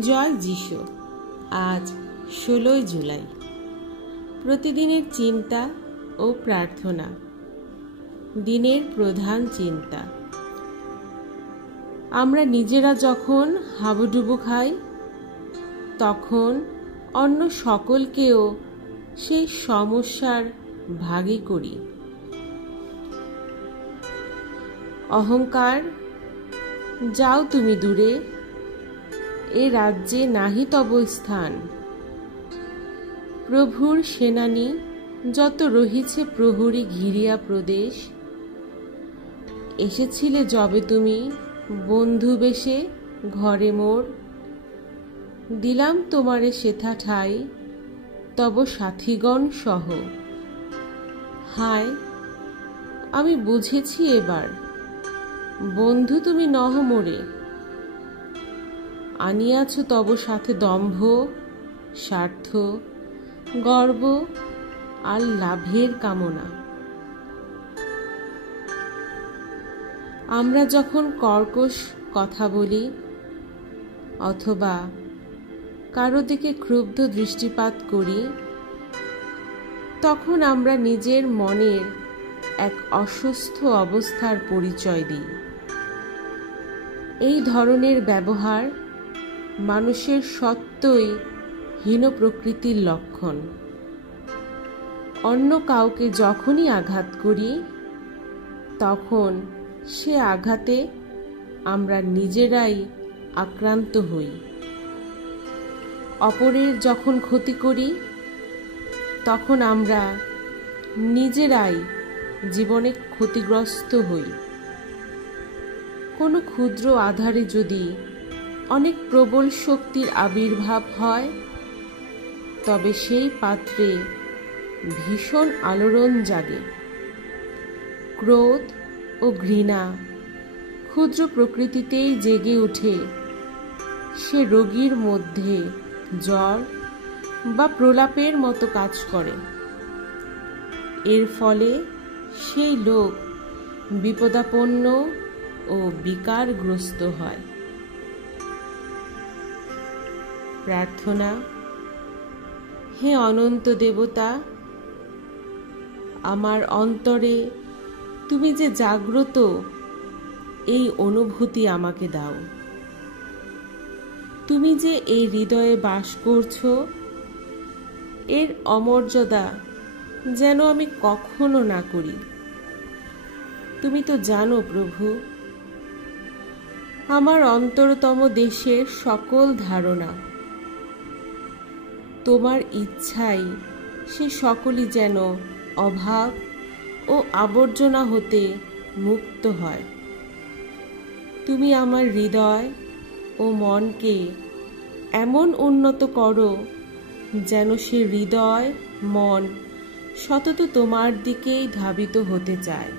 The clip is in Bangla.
জয় যিশু। আজ 16 জুলাই। প্রতিদিনের চিন্তা ও প্রার্থনা। দিনের প্রধান চিন্তা। আমরা নিজেরা যখন হাবুডুবু খাই, তখন অন্য সকলকেও সেই সমস্যার ভাগী করি। অহংকার, যাও তুমি দূরে, এ রাজ্যে নাহি তব স্থান। প্রভুর সেনানী যত রহিছে প্রহরী ঘিরিয়া প্রদেশ, এসেছিলে যবে তুমি বন্ধু বেশে ঘরে মোর। দিলাম তোমারে সেথা ঠাই তব সাথীগণ সহ। হায়, আমি বুঝেছি এবার, বন্ধু তুমি নহ মোরে। আনিয়াছ তব সাথে দম্ভ, স্বার্থ, গর্ব আর লাভের কামনা। আমরা যখন কর্কশ কথা বলি অথবা কারো দিকে ক্ষুব্ধ দৃষ্টিপাত করি, তখন আমরা নিজের মনের এক অসুস্থ অবস্থার পরিচয় দিই। এই ধরনের ব্যবহার মানুষের সত্যই হীন প্রকৃতির লক্ষণ। অন্য কাউকে যখনই আঘাত করি, তখন সে আঘাতে আমরা নিজেরাই আক্রান্ত হই। অপরের যখন ক্ষতি করি, তখন আমরা নিজেরাই জীবনে ক্ষতিগ্রস্ত হই। কোনো ক্ষুদ্র আধারে যদি অনেক প্রবল শক্তির আবির্ভাব হয়, তবে সেই পাত্রে ভীষণ আলোড়ন জাগে। ক্রোধ ও ঘৃণা ক্ষুদ্র প্রকৃতিতেই জেগে ওঠে। সে রোগীর মধ্যে জ্বর বা প্রলাপের মতো কাজ করে। এর ফলে সেই লোক বিপদাপন্ন ও বিকারগ্রস্ত হয়। প্রার্থনা। হে অনন্ত দেবতা, আমার অন্তরে তুমি যে জাগ্রত, এই অনুভূতি আমাকে দাও। তুমি যে এই হৃদয়ে বাস করছো, এর অমর্যাদা যেন আমি কখনো না করি। তুমি তো জানো প্রভু, আমার অন্তরতম দেশের সকল ধারণা। তোমার ইচ্ছাই সে সকলই যেন অভাব ও আবর্জনা হতে মুক্ত হয়। তুমি আমার হৃদয় ও মনকে এমন উন্নত করো যেন সে হৃদয় মন সতত তোমার দিকেই ধাবিত হতে চায়।